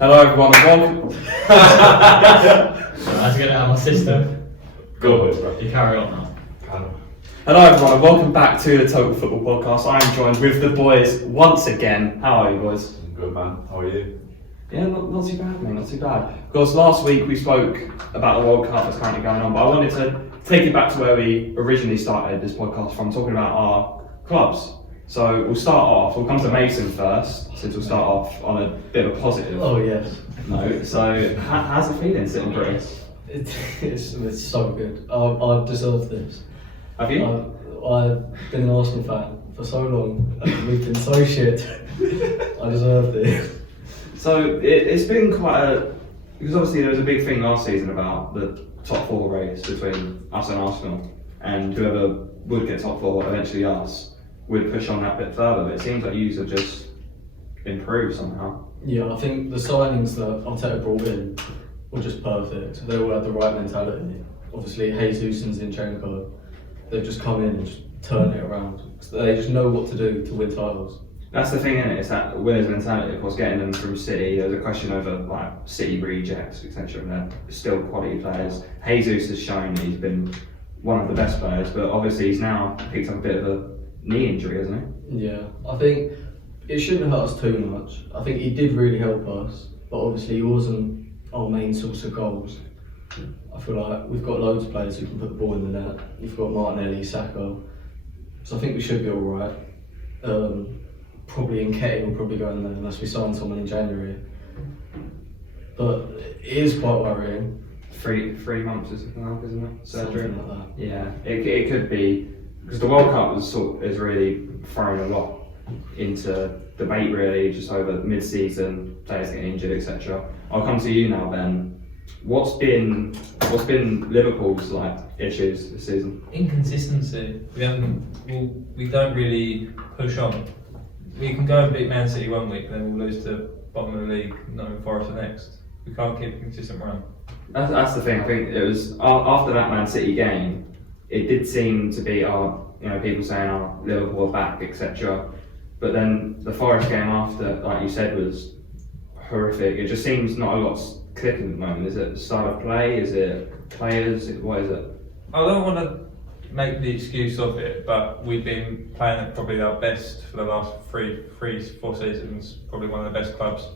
Hello everyone and welcome. I was going to have my system. Go boys, bro. You carry on now. Hello everyone and welcome back to the Total Football Podcast. I am joined with the boys once again. How are you boys? I'm good, man. How are you? Yeah, not too bad, mate, not too bad. Of course, last week we spoke about the World Cup that's currently going on, but I wanted to take it back to where we originally started this podcast from, talking about our clubs. So we'll start off, we'll come to Mason first, since we'll start off on a bit of a positive Oh, yes. note. So, how's it feeling sitting pretty? It's so good. I've deserved this. Have you? I've been an Arsenal fan for so long, and we've been so shit. I deserved it. So it's been because obviously there was a big thing last season about the top four race between us and Arsenal, and whoever would get top four, eventually us, would push on that bit further. But it seems like you have just improved somehow. Yeah, I think the signings that Arteta brought in were just perfect. They all had the right mentality. Obviously, Jesus and Zinchenko, they've just come in and just turned it around. They just know what to do to win titles. That's the thing, isn't it? It's that winners mentality. Of course, getting them from City, there's a question over like City rejects, etc. And they're still quality players. Jesus has shown he's been one of the best players, but obviously he's now picked up a bit of a knee injury, hasn't he? Yeah, I think it shouldn't hurt us too much. I think he did really help us, but obviously he wasn't our main source of goals. I feel like we've got loads of players who can put the ball in the net. You've got Martinelli, Saka, so I think we should be alright. Probably Nketiah will probably go in there unless we sign someone in January. But it is quite worrying. 3 months is enough, isn't it? Surgery. Something like that. Yeah, it could be, because the World Cup is really thrown a lot into debate really, just over mid-season, players getting injured, etc. I'll come to you now, Ben. What's been Liverpool's issues this season? Inconsistency. We don't really push on. We can go and beat Man City one week, then we'll lose to bottom of the league, knowing Forest the next. We can't keep a consistent run. That's the thing. I think it was after that Man City game, it did seem to be people saying Liverpool are back, etc. But then the Forest game after, like you said, was horrific. It just seems not a lot's clicking at the moment. Is it style of play? Is it players? What is it? I don't want to make the excuse of it, but we've been playing at probably our best for the last 4 seasons. Probably one of the best clubs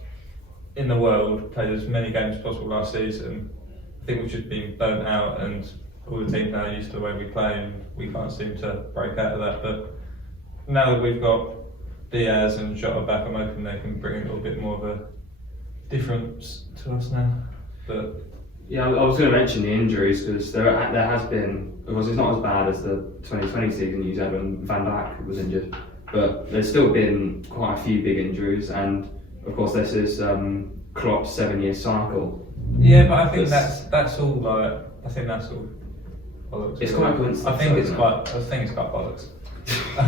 in the world. Played as many games as possible last season. I think we've just been burnt out, and all the teams now are used to the way we play, and we can't seem to break out of that. But now that we've got Diaz and Jota back, I'm hoping they can bring a little bit more of a difference to us now. But yeah, I was going to mention the injuries because there has been, of course it's not as bad as the 2020 season you had when Van Dijk was injured, but there's still been quite a few big injuries, and of course this is Klopp's 7-year cycle. yeah, but I think that's all I think that's all bollocks. It's quite a coincidence. I think it's quite bollocks.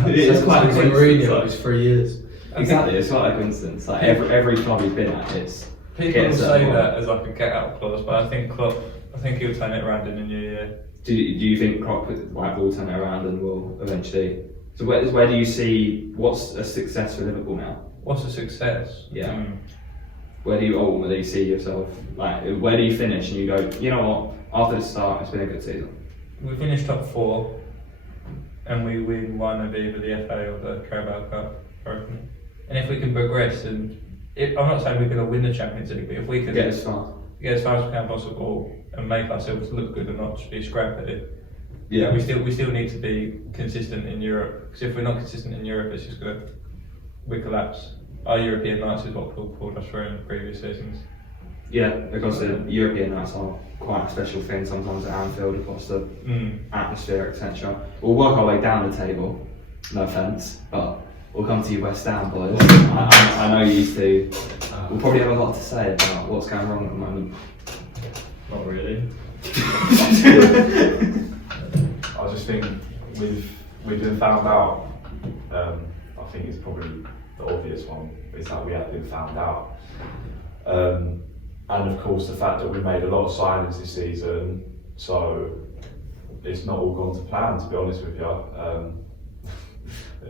It's quite a coincidence. Mourinho was 3 years. Exactly, it's quite a coincidence. Like every club he's been at, it's People will say that as like a get out clause, but I think he'll turn it around in the new year. Do you think Klopp will turn it around and will eventually? So where do you see what's a success for Liverpool now? What's a success? Yeah. Where do you ultimately see yourself? Where do you finish and you go, you know what? After the start, it's been a good season. We finished top 4, and we win one of either the FA or the Carabao Cup. And if we can progress, I'm not saying we're going to win the Champions League, but if we can Get as far. get as far as we can possible and make ourselves look good and not just be scrappy. Yeah. We still need to be consistent in Europe, because if we're not consistent in Europe, it's just we collapse. Our European nights is what pulled us through in the previous seasons. Yeah, because the European nights are quite a special thing sometimes at Anfield, across the atmosphere, etc. We'll work our way down the table, no offence, but we'll come to you West Ham boys. I know you two will probably have a lot to say about what's going wrong at the moment. Not really. I just think we've been found out. I think it's probably the obvious one, is that we have been found out. And of course the fact that we made a lot of signings this season, so it's not all gone to plan, to be honest with you.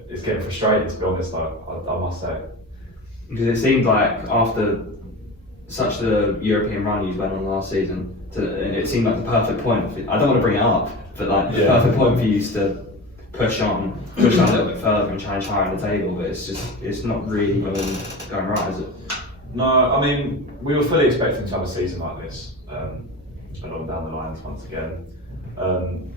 It's getting frustrating, to be honest, I must say. Because it seemed like after such the European run you went on last season, and it seemed like the perfect point. I don't want to bring it up, but like the perfect point for you to push on a little bit further and challenge higher on the table. But it's not really going right, is it? No, I mean, we were fully expecting to have a season like this along down the lines once again.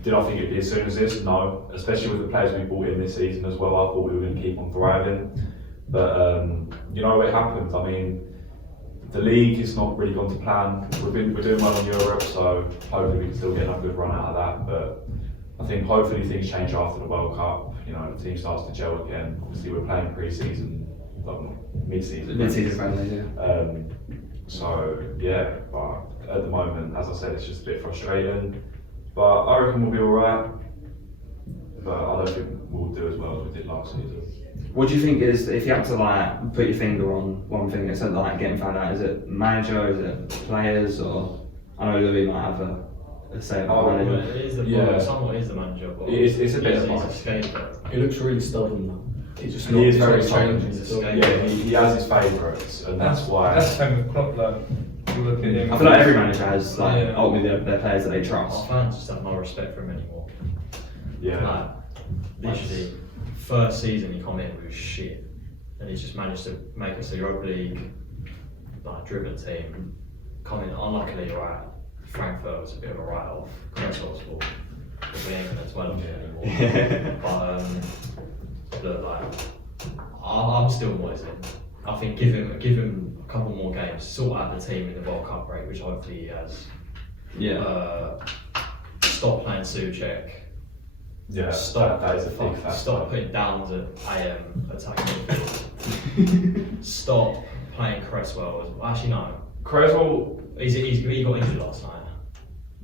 Did I think it'd be as soon as this? No, especially with the players we brought in this season as well. I thought we were going to keep on thriving, but you know what happens. I mean, the league is not really gone to plan. We're doing well in Europe, so hopefully we can still get a good run out of that. But I think hopefully things change after the World Cup. You know, the team starts to gel again. Obviously, we're playing pre-season, mid-season. Mid-season friendly, yeah. So yeah, but at the moment, as I said, it's just a bit frustrating. But I reckon we'll be alright. But I don't think we'll do as well as we did last season. What do you think is, if you had to like put your finger on one thing instead of like getting found out, is it manager, is it players, or I know Louis might have a say about manager. Well, it is the somewhat is the manager, but it's a bit of he's both. a scapegoat. He looks really stubborn though. He is very stubborn. stubborn. Yeah, he has his favourites, and that's why. That's the same with Klopp, though. You look at him. I feel like every manager has like Yeah. ultimately their players that they Our trust. fans just have no respect for him anymore. Yeah. Like, literally, first season he come in with shit, and he's just managed to make us a Europa League like driven team. Coming unluckily, right, Frankfurt was a bit of a write-off. Cresswell's fault. But we ain't gonna dwell on it anymore. But look, like, I'm still moistened. I think give him a couple more games, sort out the team in the World Cup break, which hopefully he has. Yeah. Stop playing Suchek. Yeah, Stop. that is a big factor. Stop putting Downs at AM attacking midfield. Stop playing Cresswell. Actually, no. Cresswell He got injured last night.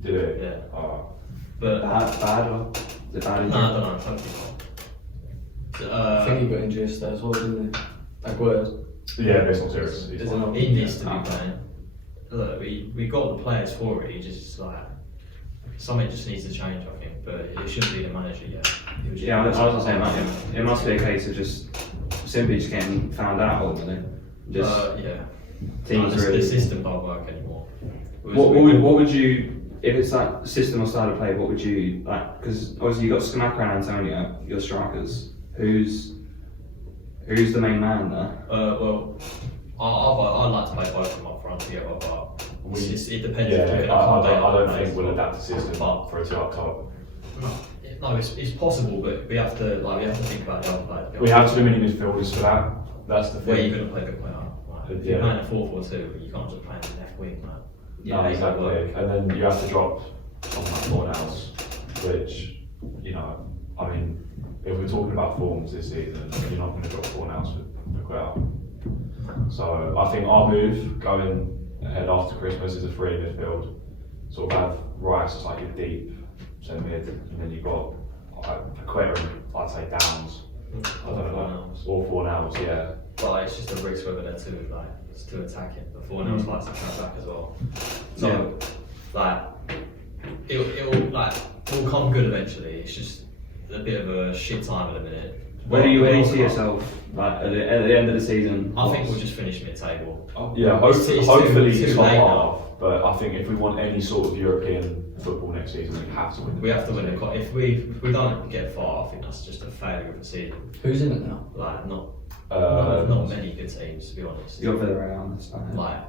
did it. Yeah. Oh. Bad or is it bad No, injury? I don't know. Hopefully not. I think he got injured yesterday as well, didn't he? Aguero. Yeah, but it's not serious. He's Is it fine. not? He needs to be playing. Look, we got the players for it. He just like something just needs to change, I think. But it shouldn't be the manager yet. Yeah, I was gonna say it must be a case of just simply just getting found out ultimately. Just yeah. teams No, really. the system don't work anymore. What would you, if it's like system or style of play, what would you like? Because obviously you got Skamaka and Antonio, your strikers. Who's the main man there? Well, I'd like to play both of them up front together, but it depends. Yeah, if we can I accommodate don't other think players. we'll adapt the system But- for a two up top. No, it's possible, but we have to think about the other players. We have too many midfielders for that. That's the Where are you thing. going to play the player? Like, if Yeah. you're playing a 4-4-2, you can't just play in the left wing, man. No, it ain't gonna work. exactly. And then you have to drop someone like Fornals, which, you know, I mean, if we're talking about forms this season, you're not going to drop Fornals for Quell. So I think our move going ahead after Christmas is a free midfield. Sort of have Rice as like your deep centre mid, and then you've got Paqueta and I'd say Downs. I don't know. Or Fornals, yeah. But it's just a risk whether they're too attacking. The 4-0 likes to track back as well. So, it'll come good eventually. It's just a bit of a shit time at the minute. Where do you see yourself like at the end of the season? I think we'll just finish mid-table. Yeah, It's too hopefully top late now. half. But I think if we want any sort of European football next season, we have to win. We have to win the cup. If we don't get far, I think that's just a failure of the season. Who's in it now? Like not many good teams, to be honest. You're Villarreal, that's fine. Like,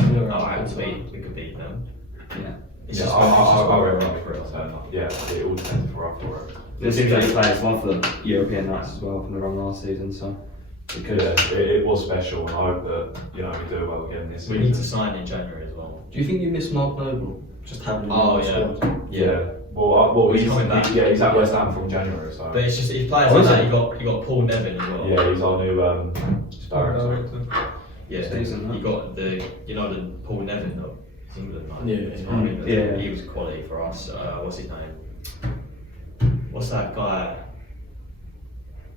alright, we could beat them. Yeah. It's Yeah, just I whether reckon it's we for could us. turn up. Yeah, it all depends if we're up for it. It seems like you players love the European nights as well from the run last season, so it could. Yeah, it was special, and I hope that we do well again this We season. need to sign in January as well. Do you think you miss Mark Noble? Just having him Oh, in the yeah. squad? Yeah. Well, He's he's coming back. Yeah, he's at West Ham from January, so. But it's just if players Oh, like is that, it? you got Paul Nevin as well. Yeah, he's our new director. Yeah, It's decent, you got the Paul Nevin that England. Like, Yeah, it's yeah. probably the- Yeah. He was quality for us. What's his name? What's that guy?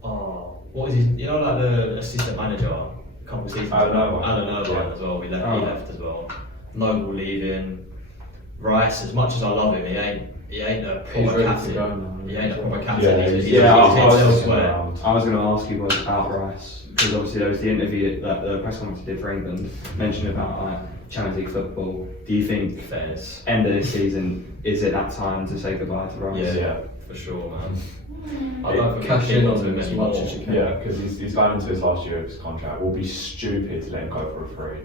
Oh, what was his? Like the assistant manager a couple of seasons. Alan Irvine. Alan Irvine Yeah. as well. He Oh. left as well. Noble leaving. Rice, as much as I love him, he ain't a He's proper ready to captain. go now. He ain't a proper captain. Yeah, He's yeah, I was heads listening elsewhere. around. I was going to ask you boys about Rice, because obviously there was the interview that the press conference did for England, mentioned about like Champions League football. Do you think Fairs. end of this season, is it that time to say goodbye to Rice? Yeah, Yeah. for sure, man. I don't think Cash he'll in keep on too him as many much more. as you can. Yeah, because he's going into his last year of his contract. We'll be stupid to let him go for a free.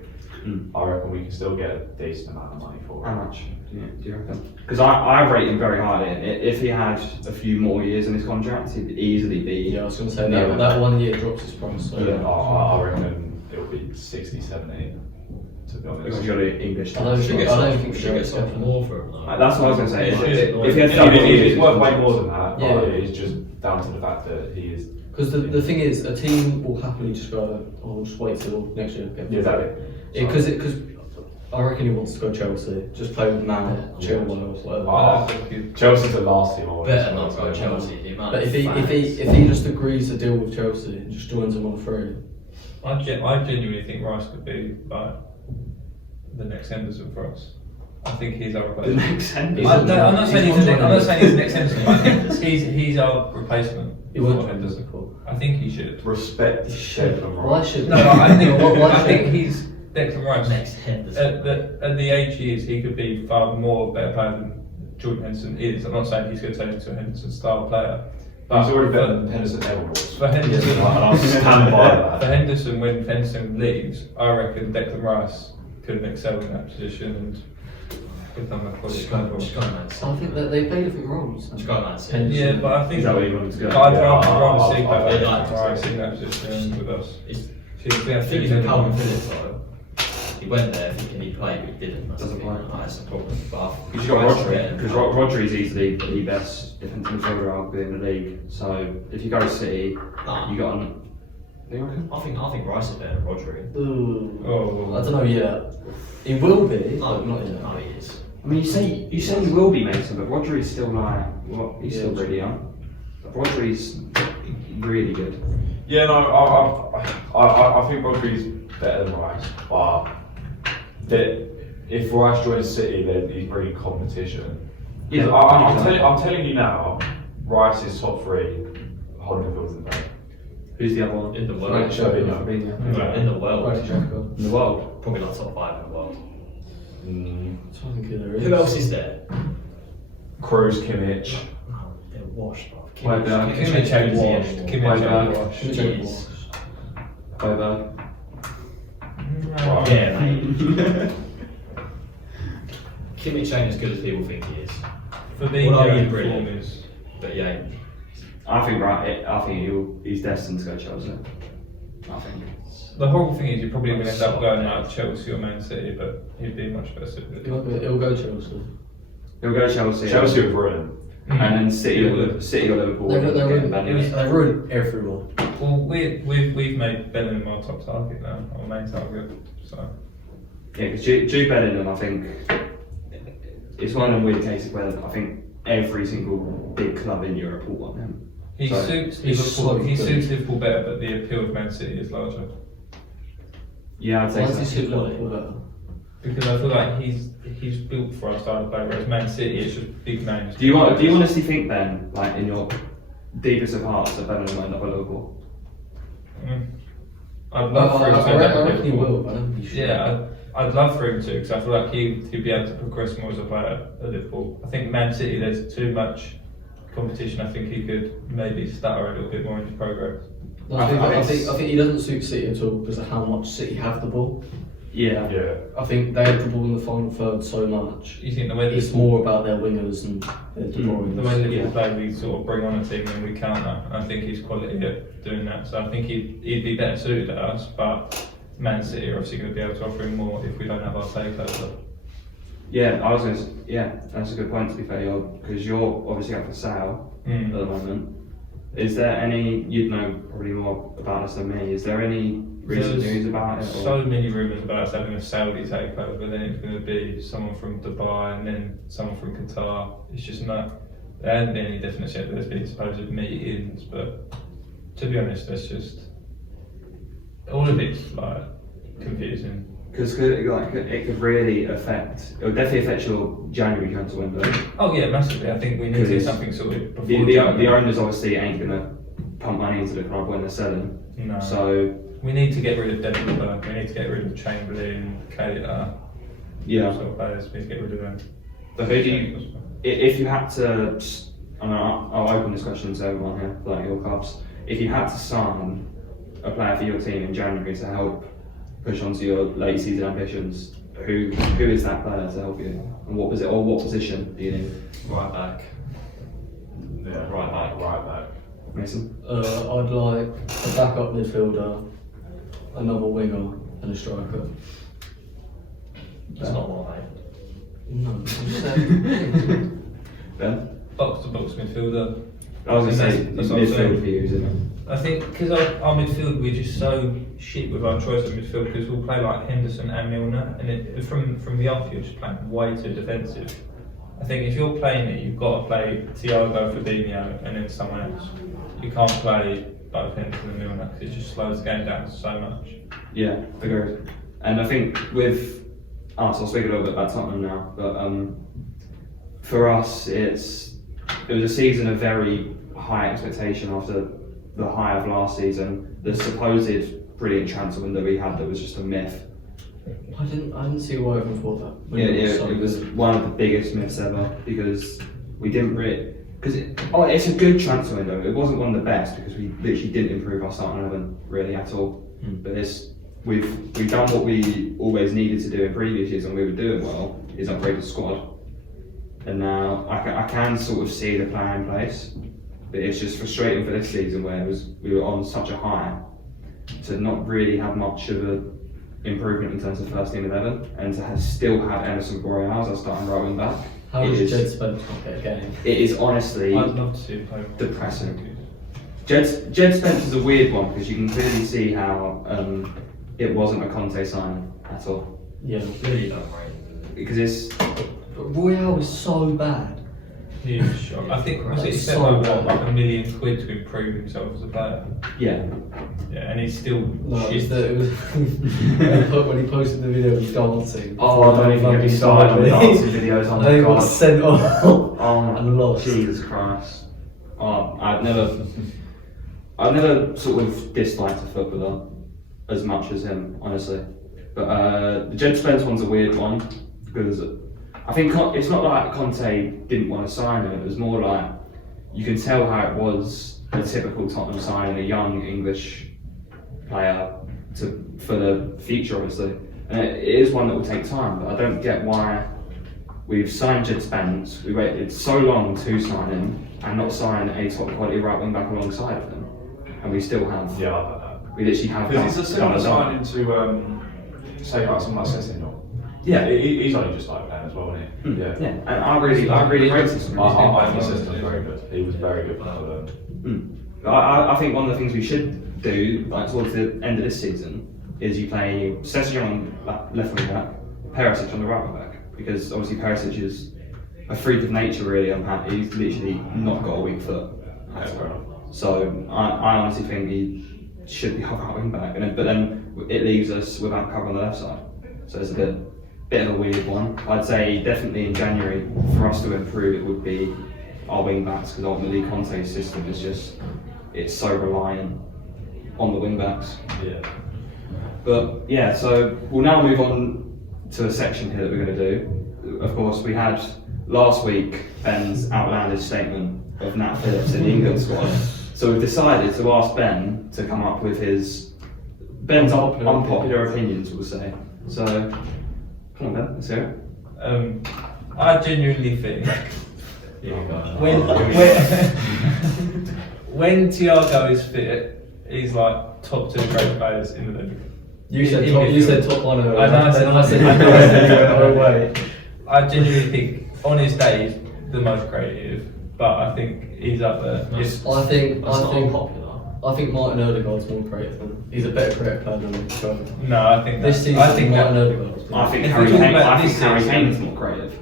I reckon we can still get a decent amount of money for How him. much do you reckon? Because I rate him very highly. If he had a few more years in his contract, he'd easily be. Yeah, I was going to say Yeah. that 1 year drops his price. So Yeah. I reckon it'll be 60, 70, to be honest. Because you've got an English I don't tax. Should get I don't some- think should so. get something more for him though. That's what I was going to say. Yeah, If he had Yeah, three years it's in worth way contract- more than that, Yeah. but it's just down to the fact that he is. Because the thing is, a team will happily just go, oh, we'll just wait till next year. Yeah, exactly. Because I reckon he wants to go Chelsea. Just play with Man, chill, whatever. Ah, Chelsea's the last team I want Better to not go Chelsea. The amount But of if he just agrees to deal with Chelsea and just joins them on a free, I genuinely think Rice could be like the next Henderson for us. I think he's our The replacement. next Henderson. He's I'm not saying he's he's not I'm not trying saying he's the next Henderson, but I think he's our replacement. he won't for join Henderson. Liverpool. I think he should. Respect Declan Why Rice. should No, I think Why I think should- he's Declan Rice. next Henderson. At the age he is, he could be far more better player than Jordan Henderson is. I'm not saying he's going to turn into a Henderson style player, but He's already better than Henderson ever was. for Henderson, I'll stand by for that. Henderson, when Henderson leaves, I reckon Declan Rice could excel in that position and become a quality Just go, player. just go Man I City. think that they play different roles. Just go Man City. Yeah, but I think Is that where you wanted to go? But I'd Yeah, rather see I'd Declan like to Rice see in that position with us. It's- We I have think to even do Calvin that. Phillips though. He went there thinking he'd play, but he didn't. That's Doesn't the thing. play. That's the problem. But Because you've got Rice Rodri, again. because Rodri's easily the best defensive midfielder arguably in the league. So if you go City, Nah, you got an. Do you reckon? I think Rice is better than Rodri. Ooh. Oh, I don't know yet. He will be, No, but not yet. no, he is. I mean, you say he will be Mason, but Rodri's still like, well, he's still Yeah. really young. But Rodri's really good. Yeah, no, I think Rodri's better than Rice, but that if Rice joins City, then he's bringing competition. Yeah, I'm telling you now, Rice is top 3, holding the fields in the day. Who's the other one? In the world. Right, Fabinho. Fabinho. In the world. Right, Xhaka. In the world. Probably not top 5 in the world. That's what I think there is. Who else is there? Kroos, Kimmich. No, they're washed, bro. Højbjerg. Kimmich ain't washed. Kimmich ain't Højbjerg. washed. Jeez. Højbjerg. Right. Yeah, mate. Kimmich ain't as good as people think he is. For me, Well, yeah, he's form brilliant. is. But he ain't. I think he's destined to go Chelsea. I think. The horrible thing is, you're probably going to end up going out of Chelsea or Man City, but he'd be much better suited. He'll go Chelsea. He'll go Chelsea. Chelsea are brilliant. And then City He or would. City or Liverpool. They getting ruin Bellingham. they ruin everyone. Well, we've made Bellingham our top target now, our main target. So Yeah, because Jude Bellingham, I think, it's one of the weird cases where I think every single big club in Europe will want him. he So, suits he's Liverpool. so He good. suits Liverpool better, but the appeal of Man City is larger. Yeah, I'd say Why does he so. suit Liverpool better? Because I feel like he's built for our style of play, whereas Man City is just big names. Do you honestly think then, like in your deepest of hearts, that Bellingham will end up at Liverpool? I'd love for him to end up I at reckon he Liverpool. will, but I don't think he should. Yeah, I'd love for him to, because I feel like he'd be able to progress more as a player at Liverpool. I think Man City, there's too much competition. I think he could maybe stutter a little bit more in his progress. No, I think he doesn't suit City at all because of how much City have the ball. Yeah. Yeah. I think they have the ball in the final third so much. You think the way It's more about their wingers and their De Bruyne. the way Liverpool Yeah. play, we sort of bring on a team and we counter. I think he's quality at doing that. So I think he'd be better suited at us, but Man City are obviously going to be able to offer him more if we don't have our takeover. Yeah, I was going to. Yeah, that's a good point to be fair, because you're obviously up for sale at the moment. Is there any? You'd know probably more about us than me. Is there any recent There's news about it? Or? So many rumours about us having a Saudi takeover, then it's going to be someone from Dubai and then someone from Qatar. It's just not. There hasn't been any definite yet. There's been supposed meetings, but to be honest, that's just all of it's like confusing. Because like it could really affect. It would definitely affect your January transfer window. Oh yeah, massively. I think we need to get something sorted before. The owners obviously ain't gonna pump money into the club when they're selling. No. So we need to get rid of Denver. We need to get rid of Chamberlain, Cater. yeah. Sort of players. We need to get rid of them. But who do you? If you had to, I mean, I'll open this question to everyone here, like your clubs. If you had to sign a player for your team in January to help push on to your late season ambitions, who is that player to help you? And what position do you need? Right back. Yeah, Right back. Mason? I'd like a backup midfielder, another winger, and a striker. It's not what, mate. No, I'm just saying. Ben? Box to box midfielder. I was going to say That's what I'm midfield saying. for you, isn't it? I think because our midfield, we're just so shit with our choice of midfield because we'll play like Henderson and Milner, and from the off you're just playing way too defensive. I think if you're playing it, you've got to play Thiago, Fabinho, and then someone else. You can't play both Henderson and Milner because it just slows the game down so much. Yeah, agreed. And I think with us, I'll speak a little bit about Tottenham now, but for us, it was a season of very high expectation after the high of last season. The supposed brilliant transfer window we had that was just a myth. I didn't see why everyone thought that. It was one of the biggest myths ever because we didn't really. It's a good transfer window. It wasn't one of the best because we literally didn't improve our starting 11 really at all. But we've done what we always needed to do in previous years, and we were doing well. Is upgrade the squad, and now I can sort of see the plan in place. But it's just frustrating for this season where we were on such a high to not really have much of a improvement in terms of first team 11, and to still have Emerson Royale as our starting right wing back. How does Jed Spence not get a game? It is honestly I'd love to see him play more. depressing. Jed Spence is a weird one because you can clearly see how it wasn't a Conte sign at all. Yeah. Really don't rate. Because it's Royale is so bad. Huge shock. I think he That's spent so over bad. like £1 million to improve himself as a player. yeah. Yeah, and he's still No, shit. it was when he posted the video, he was dancing. Oh, I don't even get me started on the dancing videos. Oh I my think he got god. sent off. Oh and lost. Jesus Christ. Oh, I've never sort of disliked a footballer as much as him, honestly. But the Jed Spence one's a weird one because I think it's not like Conte didn't want to sign him. It was more like you can tell how it was a typical Tottenham signing a young English player for the future, obviously. And it is one that will take time, but I don't get why we've signed Jed Spence. We waited so long to sign him and not sign a top quality right wing back alongside of him, and we still have. Yeah, I like that. We literally have. Because it's a similar done. signing to say like someone like Sessegnon. Yeah. He's only just like that as well, isn't he? Yeah. And I really rate this. I think Sessegnon's very good. He was very good for I think one of the things we should do, like towards the end of this season, is you play Sessegnon on left wing back, Perisic on the right wing back, because obviously Perisic is a freak of nature really. He's literally not got a weak foot. Yeah, fair enough. So I honestly think he should be our right wing back, but then it leaves us without cover on the left side. So it's a bit of a weird one. I'd say definitely in January for us to improve it would be our wing backs, because ultimately Conte's system is just it's so reliant on the wing backs. Yeah. But yeah, so we'll now move on to a section here that we're going to do. Of course, we had last week Ben's outlandish statement of Nat Phillips in the England squad. So we've decided to ask Ben to come up with Ben's unpopular opinions, we'll say. So, come on Ben, let's hear it. I genuinely think when Thiago is fit, he's like top 2 great players in the league. You said top one. I know, I said I said no way. I genuinely think on his day he's the most creative, but I think he's up there. I think unpopular. I think Martin Odegaard's more creative than he's a better creative player than him. No, I think This season, I think Martin that, Odegaard's I think If Harry we talk Kane. about I think this Harry season- Kane's more creative.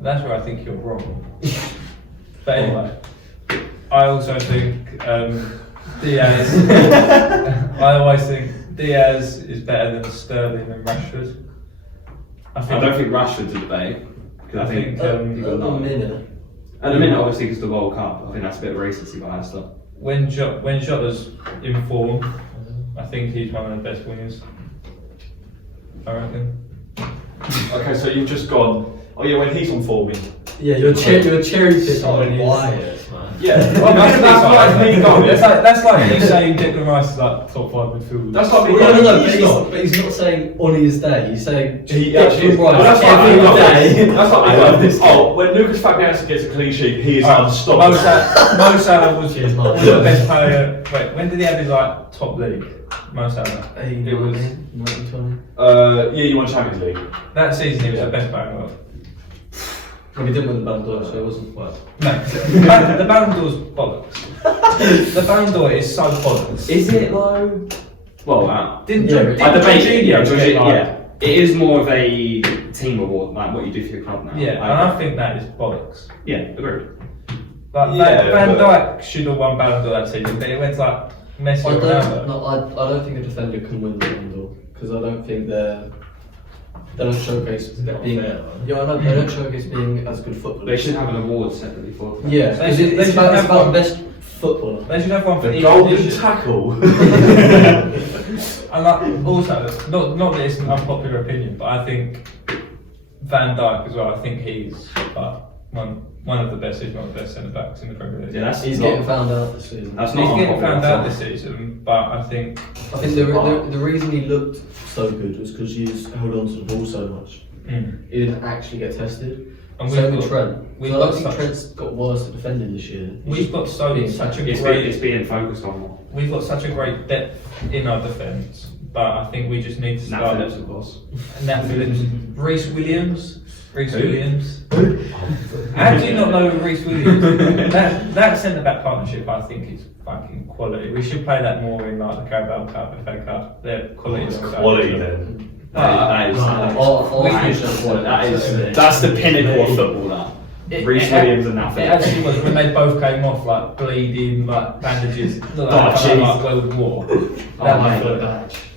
that's where I think you're wrong. But anyway, I also think Diaz. I always think Diaz is better than Sterling and Rashford. I don't think Rashford's a debate. Because I think At the minute. At the minute, obviously, because the World Cup, I think that's a bit of recency bias stuff. When Jota's in form, I think he's one of the best wingers. I reckon. Okay, so you've just gone. Oh yeah, when he's on form. Yeah, you're cherry picking So when he's. biased, man. Yeah, well, that's like me going. That's like you saying Declan Rice is like top 5 midfielder. That's like me No, going. no, He's not. but he's not saying on his day. He's saying He actually is. right, That's like me every going. day. That's like me I love going. this Oh, when Lucas Fabianski gets a clean sheet, he is Mo unstoppable. Salah was Cheers, Mark. the best player. Wait, when did he have his like top league? Mo Salah. It was 1920. Yeah, you won Champions League. that season. He was the best player in the world. Well, he didn't win the Ballon d'Or, so it wasn't worth. No, the Ballon d'Or's bollocks. The Ballon d'Or is so bollocks. Is it though? Well, Didn't Yeah, didn't I debate Jorginho it. get, like- Yeah, it is more of a team award, like what you do for your club now. Yeah, and I think that is bollocks. Yeah, agreed. Like Yeah, Van but- Dijk should have won Ballon d'Or that season, but it went like Messi I and don't. Ronaldo. No, I don't think a defender can win the Ballon d'Or because I don't think they don't showcase not being. fair, Yeah, I know they don't showcase being as good footballers. They should have an award separately for. Yeah, They because should- they it's should about have the one. best footballer. They should have one for The each golden position. tackle. And like, also, not that it's an unpopular opinion, but I think Van Dijk as well. I think he's like one of the best, if not the best, centre backs in the Premier League. Yeah, that's He's not, getting found out this season. That's He's not getting unpopular found out at this all. season, but I think I think the reason he looked so good was because you held on to the ball so much. He didn't actually get tested. And So we've with got- Trent. we've So I got don't think such- Trent's got worse at defending this year. we've got such a It's great being focused on more. we've got such a great depth in our defence, but I think we just need to Nat start. Phillips, of course. Nat Phillips, Reece Williams. Who? Williams. How do you not know Reece Williams? that centre back partnership, I think, is fucking quality. We should play that more in like the Carabao Cup, FA Cup. They're quality. It's quality then. That's the pinnacle of football. That Reece Williams and Nat It Phillips. actually was when they both came off like bleeding, like bandages, looked like, jeez. like World War. Oh, That mate. was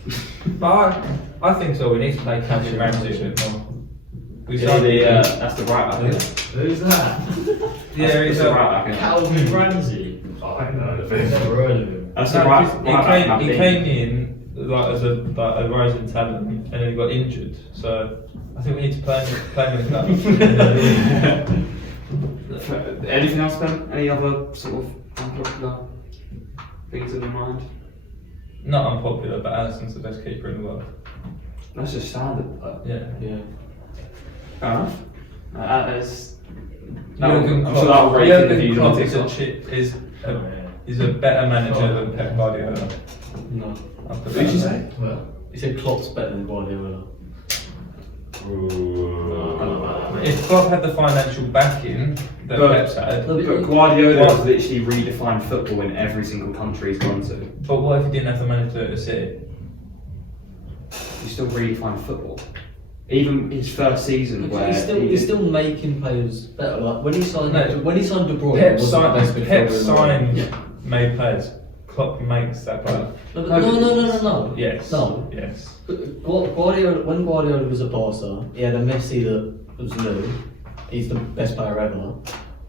good. But I think so. We need to play Captain Ramsey a bit more. We Yeah, started that's the right back. Isn't it? Who's that? Yeah, he's That's the a. right back. Isn't it? Calvin Ramsey. I know. Never heard of him. That's the No, right, 'cause right back. he came in like as a rising talent, and then he got injured. So I think we need to play him in the cup. Anything else, Ben? Any other sort of unpopular things in your mind? Not unpopular, but Alisson's the best keeper in the world. That's just standard. But Yeah. Yeah. fair enough. That is. Jurgen I'm sure that will rate in the views on Klopp is a TikTok. is a better manager than Pep Guardiola. No. What did you say? Well, He said Klopp's better than Guardiola. If Klopp had the financial backing that But- Pep's had, No, But Guardiola has literally redefined football in every single country he's gone to. but what if he didn't have the money to City? He still redefined football. Even his first season, where He's still making players better. Like when he signed No. De Bruyne, Pep he wasn't the best midfielder Pep in the world. signed Yeah. made players. Klopp makes that player. No, but no. Yes. No. Yes. Guardiola, when Guardiola was a Barca, he had a Messi that was new. He's the best player ever.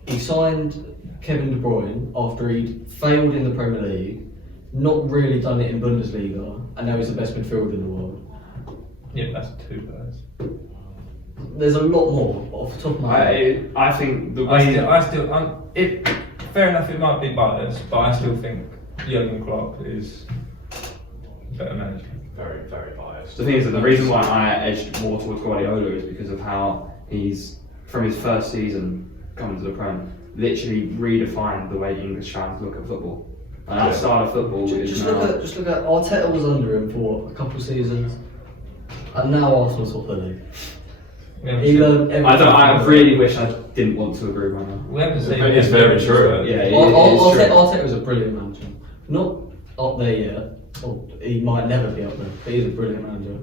He signed Kevin De Bruyne after he'd failed in the Premier League, not really done it in Bundesliga, and now he's the best midfielder in the world. Yeah, that's two players. There's a lot more but off the top of my head. I think the way Fair enough, it might be biased, but I still think Jurgen Klopp is a better manager. Very, very biased. the thing is that the reason why I edged more towards Guardiola is because of how he's from his first season coming to the Prem, literally redefined the way English fans look at football. And that style of football is Just now. look at Arteta was under him for a couple of seasons, and now Arsenal's top of the league. We haven't He seen- learned everything. I really wish I didn't want to agree right now. We haven't seen. It's very true. Yeah, it is true. Arteta was a brilliant manager. Not up there yet. Or he might never be up there, but he's a brilliant manager.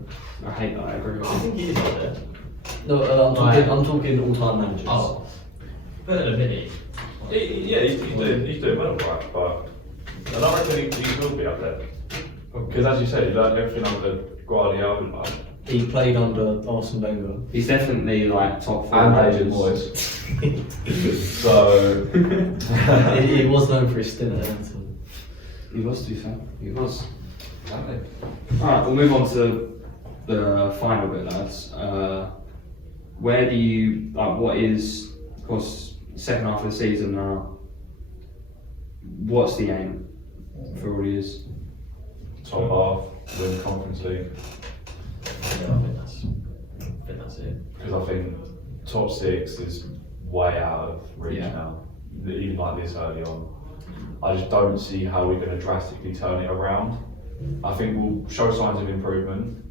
I hate that. I agree with I you. think he is up there. No, I'm talking all-time managers. Oh, better than Mini. Yeah, he's doing well, right? But I reckon he will be up there. Because as you said, he learned everything under Guardiola. He played under Arsene Wenger. He's definitely like top 4 And David managers. Moyes. So he was known for his stint at Everton. He was, to be fair. He was. Alright, we'll move on to the final bit, lads. Where do you, like, what is, of course, second half of the season now, what's the aim for all years? top half, win the Conference League. Yeah, I think that's it. Because I think top 6 is way out of reach Yeah. now, even like this early on. I just don't see how we're going to drastically turn it around. I think we'll show signs of improvement,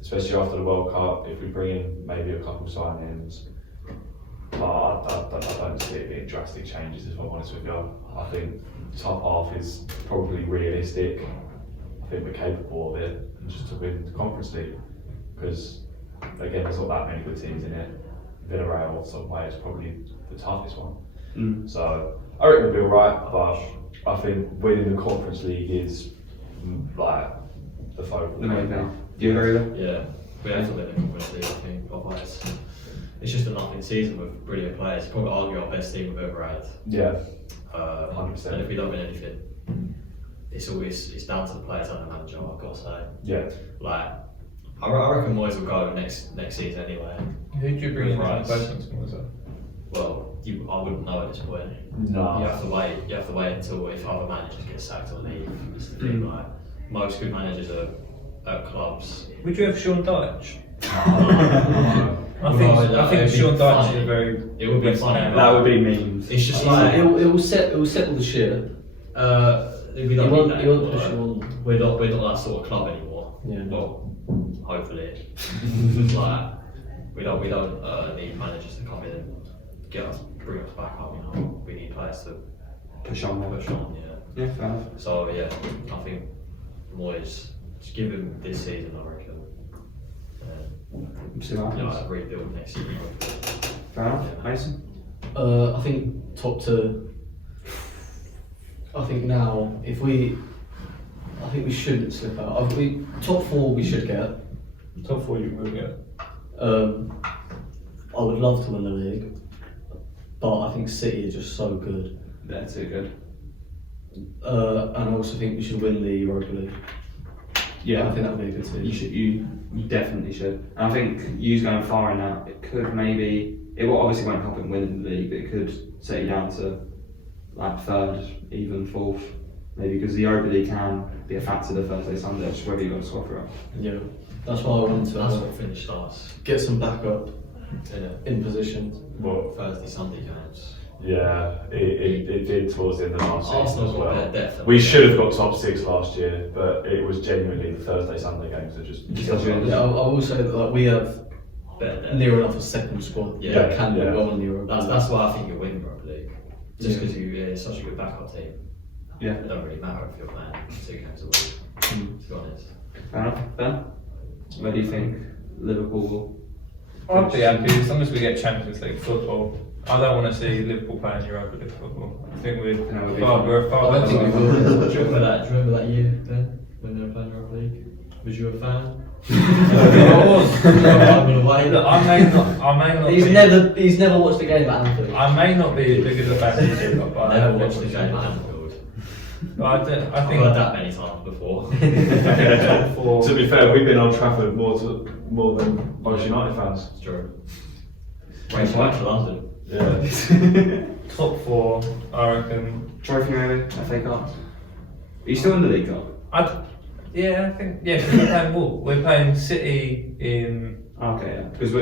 especially after the World Cup, if we bring in maybe a couple signings. But I don't see it being drastic changes, if I'm honest with you. I think top half is probably realistic. I think we're capable of it, just to win the Conference League. Because, again, there's not that many good teams in it. Villarreal, some way, is probably the toughest one. So, I reckon we'll be alright, but I think winning the Conference League is like the focal The main point. thing. Do you agree with that? Yeah, we have to win the Conference League, I think. Otherwise, it's just a nothing season with brilliant players. Probably argue our best team we've ever had. Yeah, 100%. And if we don't win anything, it's down to the players and the manager, I've got to say. yeah. Like, I reckon Moyes will go next season anyway. Who do you bring in Right. replacements for Moyes? Well, I wouldn't know at this point. No. You have to wait. You have to wait until if other managers get sacked or leave. It's the thing. Like most good managers are at clubs. Would you have Sean Dyche? I Well, think it'd be Sean Dyche funny. is a very. It would be best funny, man. but- That would be memes. It's just Like, like it will settle the shit. we He don't won't, need that he won't anymore, push like, you on. We're not that sort of club anymore. Yeah. Well, hopefully. Like we don't need managers to come in and bring us back up. You know, we need players to Push on there. push on. Yeah. Yeah, fair enough. So yeah, I think Moyes, just give him this season, I reckon. See what happens. Yeah, rebuild next season. Fair enough. Mason? I think top 2. I think now, I think we shouldn't slip out. I think top 4 we should get. Top 4 you will get. I would love to win the league, but I think City are just so good. They're too good. And I also think we should win the Europa League. Yeah, I think that would be a good season. You should. You definitely should. And I think you going far in that, it could maybe. It will obviously won't help in winning the league, but it could set you down to like 3rd, even 4th, maybe because the Europa League can be a factor the Thursday, Sunday, just whether you got to swap it up. Yeah, that's why I wanted to That's what finished us. get some backup Yeah. in positions. Well, Thursday, Sunday games. yeah, it did towards the end of last season Arsenal's as got well. better depth than We we should have have. got top 6 last year, but it was genuinely the Thursday, Sunday games that just. Yeah, I will say that like, we have Better depth. near enough a second squad Yeah, that can do yeah. well in the Europa. That's why I think you win Europa League. Just Yeah. because it's such a good backup team. Yeah. It don't really matter if you're playing 2 games a week, to be honest. Fair enough. Ben, where do you think Liverpool will? I'd be happy as long as we get Champions League football. I don't want to see Liverpool playing Europa League football. I think we're No, we'll be far, fine. we're far I don't better. think we will. Do you remember that year, Ben, when they were playing Europa League? Was you a fan? I was. Look, I may not. He's never watched a game at Anfield. I may not be as big as a fan as you, but I I never have watched the watched game at Anfield. But I I've think heard that many times before. top 4. To be fair, we've been on Trafford more than most United fans. It's true. Race back to London. Yeah. Top 4, I reckon. Trophy maybe? FA Cup? Are you still in the League Cup? Yeah, I think. Yeah, 'cause we're playing Wolves. We're playing City in. Okay, yeah. Because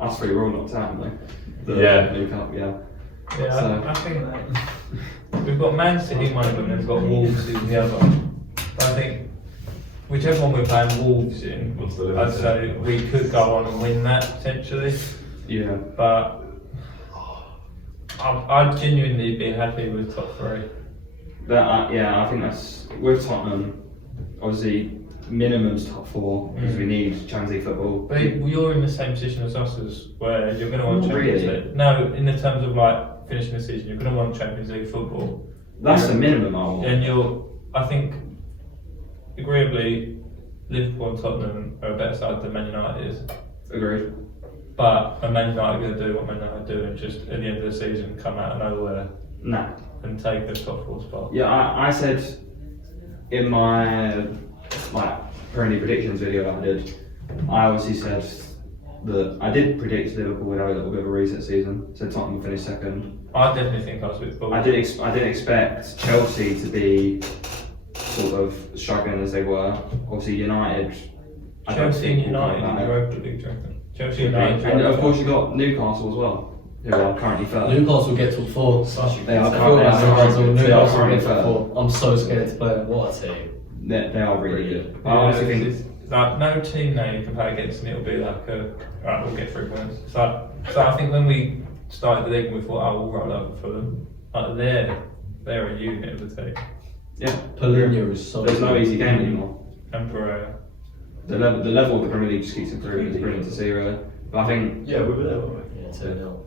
us three, we're all knocked out, aren't we? Yeah. League Cup, yeah. Yeah, So- I think we've got Man City in one of them and we've got Wolves in the other. But I think whichever one we're playing Wolves in, What's the I'd say we could go on and win that potentially. Yeah. But I'd genuinely be happy with top 3. I think that's with Tottenham. Obviously, minimum's top 4 because we need Champions League football. But you're in the same position as us, as where you're going to want Not Champions really. League. No, in the terms of like finishing the season, you're going to want Champions League football. That's the minimum I want. And I think agreeably, Liverpool and Tottenham are a better side than Man United is. Agreed. But are Man United going to do what Man United do and just at the end of the season come out of nowhere Nah. and take the top 4 spot? Yeah, I said in my Premier predictions video that I did, I obviously said that I did predict Liverpool would have a little bit of a reset season. Said Tottenham would finish second. I definitely think I was a bit bold. I didn't expect Chelsea to be sort of struggling as they were. Obviously United. I don't Chelsea and think will come United in back. the Europa League, do you reckon? Chelsea Could be. United. And of course you got Newcastle as well, who are currently third. Newcastle get top 4. They are I feel currently like Newcastle they are get currently top third. 4. I'm so scared to play it. What a team. They are really good. I Yeah, honestly think it's like no team now you can play against and it'll be like right, we'll get 3 points. So I think when we started the league we thought, oh, we'll roll over for them. Like they're a unit of the team. yeah. Polina is so There's no good. easy game anymore. And Pereira. The level of the Premier League just keeps improving. It's brilliant to see, really. But I think Yeah, we were there, weren't we? Yeah, 2-0.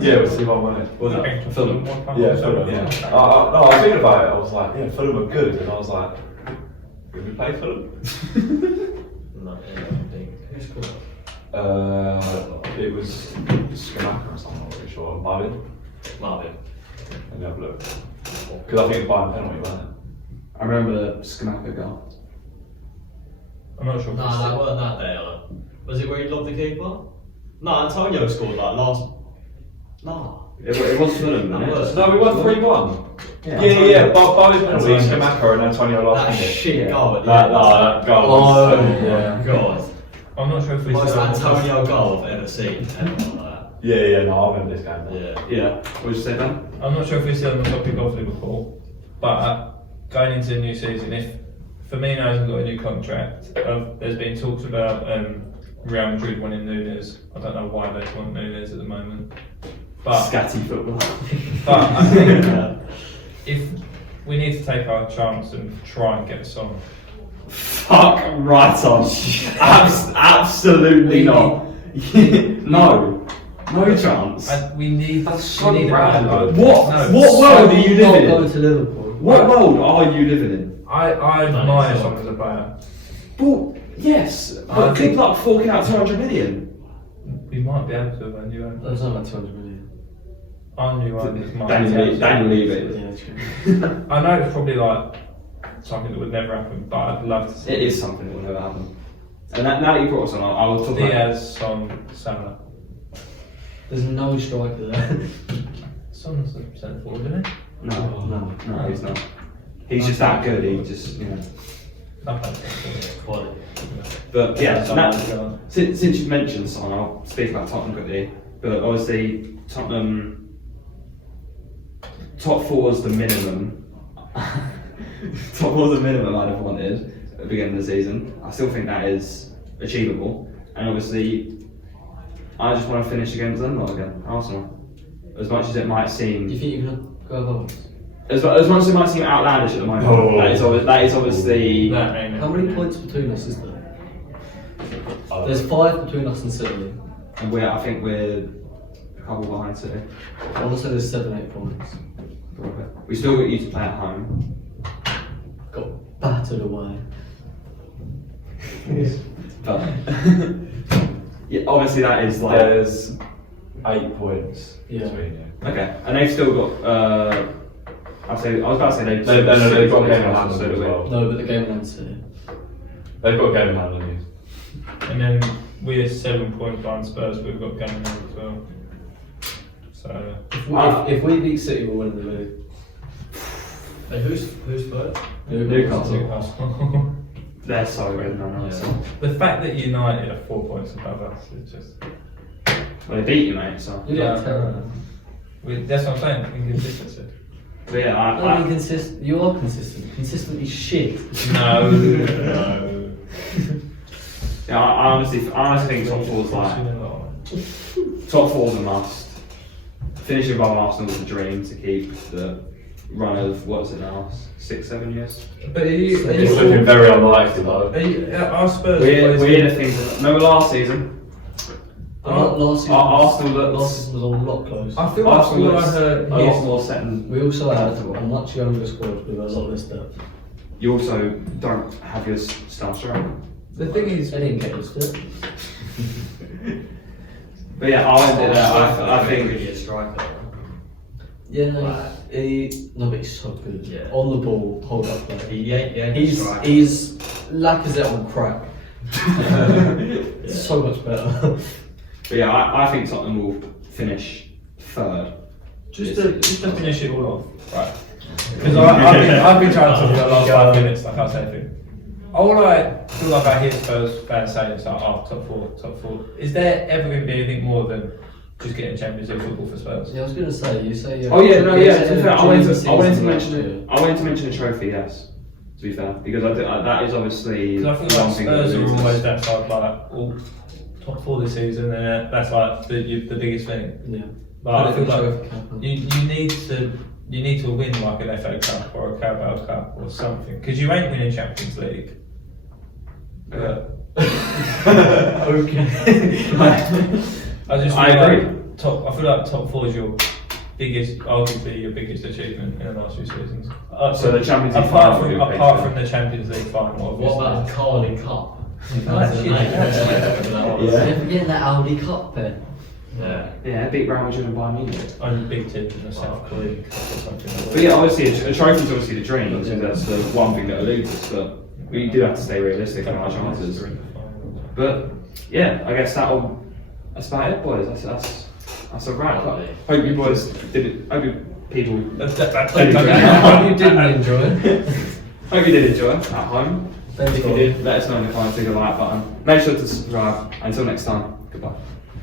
Yeah, we'll see one minute. was it Fulham? Yeah, Fulham, yeah. No, I was thinking about it, I was like, yeah, Fulham are good, and I was like, did we play Fulham? No, yeah, I think. Who scored? It was Schumacher or something, I'm not really sure. Marvin? Marvin. Let me have a look. Because I think it's by a penalty, wasn't it? I remember the Schumacher goal. I'm not sure if No, it's that weren't that day. Was it where he lobbed the keeper? No, Antonio scored like last. No. It was Fulham, That wasn't it? was- No, we won 3-1. Yeah, By his penalty, Antonio. Schumacher and Antonio last That minute. shit goal. at the That, end. no, that goal was Oh, so, yeah. God. I'm not sure if we Most still Antonio goal I've ever seen. Anyone like Yeah, no, I remember this game. that. Yeah. What did you say, Ben? I'm not sure if we're still on the topic of Liverpool, but going into the new season, if Firmino hasn't got a new contract, there's been talks about Real Madrid wanting Nunes. I don't know why they want Nunes at the moment, but Scatty football. I think if we need to take our chance and try and get a song. Fuck right on. Absolutely not. No. No chance. And we need. That's so we need a random. band. What? No, What world are you Not living going in? to Liverpool. What world are you living in? I No, admire it's Son not. as a player. Well, yes, I but think- good luck forking out 200 million. We might be able to when you own. That's not like 200 million. I knew I was mine. Daniel leave it. Yeah, true. I know it's probably like something that would never happen, but I'd love to see It is something that will never happen. And now that you brought us on, I will talk about. Diaz, Son, Salah. There's no striker there. Son's the centre forward, isn't he? No, he's not. He's just that good. He just, you know. Nothing. Quality. But yeah, Someone's that, gone. since you've mentioned Son, I'll speak about Tottenham quickly. But obviously, Tottenham top 4 is the minimum. Top 4 is the minimum I'd have wanted at the beginning of the season. I still think that is achievable. And obviously, I just want to finish against them, not against Arsenal. As much as it might seem, Do you think you're going to go above us? as much as it might seem outlandish at the moment, Oh. that is obviously. That ain't it. How many points between us is there? There's 5 between us and City. And I think we're a couple behind City. I want to say there's 7-8 points. We still got you to play at home. Got battered away. But yeah, obviously that is like There's 8 points Yeah. between you. okay, and they've still got. I was about to say they've They've got a game in hand so on do as we. well. No, but the game ends City. They've got a game in hand on you. And then we're 7 points behind Spurs, we've got game now as well. So, If we beat City, we'll win the league. Hey, who's first? Newcastle. Newcastle. They're so good, man. Yeah. The fact that United are 4 points above us is just. Well, they beat you, mate. So You're not terrible. That's what I'm saying, inconsistency. but yeah, Not inconsistent. You are consistent. Consistently shit. No, no. yeah, I honestly think top 4's like top 4's a must. Finishing above Arsenal is a dream to keep the run of what is it now, 6-7 years. But are you, It's looking very unlikely though. our Spurs? We're the things. Remember last season? Last season, Arsenal looked- last season was a lot close. I feel like Arsenal all I looks heard a lot more set and We also had a much younger squad with a lot less depth. you also don't have your star striker. The thing is, They didn't get used to it. But yeah, I'll end it there. I really think. a striker. Yeah, no, Right. no, but he's so good. Yeah. On the ball, hold up play. He ain't a He's striker. Lacazette on crack. So much better. But yeah, I think Tottenham will finish third. just to finish it all off, right? Because I've been trying to talk for the last 5 minutes, like I said. All I feel like I hear Spurs fans saying is like, oh, top four. Is there ever going to be anything more than just getting Champions League football for Spurs? Yeah, I was going to say, you say. Oh yeah, no, yeah. To be fair, I wanted to season mention I wanted to mention a trophy. Yes, to be fair, because that is obviously. Because I feel one like thing Spurs that are loses. always that side, like all top 4 this season, and that's like the biggest thing. Yeah. Like, I feel like Trophy cap on. you need to win like an FA Cup or a Carabao Cup or something, because you ain't winning Champions League. Yeah. Okay. I agree. I feel like top 4 is your biggest, arguably your biggest achievement in the last few seasons. So the Champions League apart final. from the Champions League final, What about the obviously. Carling Cup? Yeah. Yeah. Forgetting that Audi Cup pen. Yeah. Yeah, beat Real Madrid and Bayern Munich. Only big team in the South Korean Cup or something like that. But yeah, obviously a trophy is obviously the dream. Obviously that's the one thing that eludes us, but we do have to stay realistic on our chances. But yeah, I guess that's about it, boys. That's a wrap. Hope you boys did it. Hope you people. Hope you didn't enjoy it. Hope you did enjoy it at home. Thanks If for you did, let us know in the comments. Click the like button. Make sure to subscribe. Until next time, goodbye.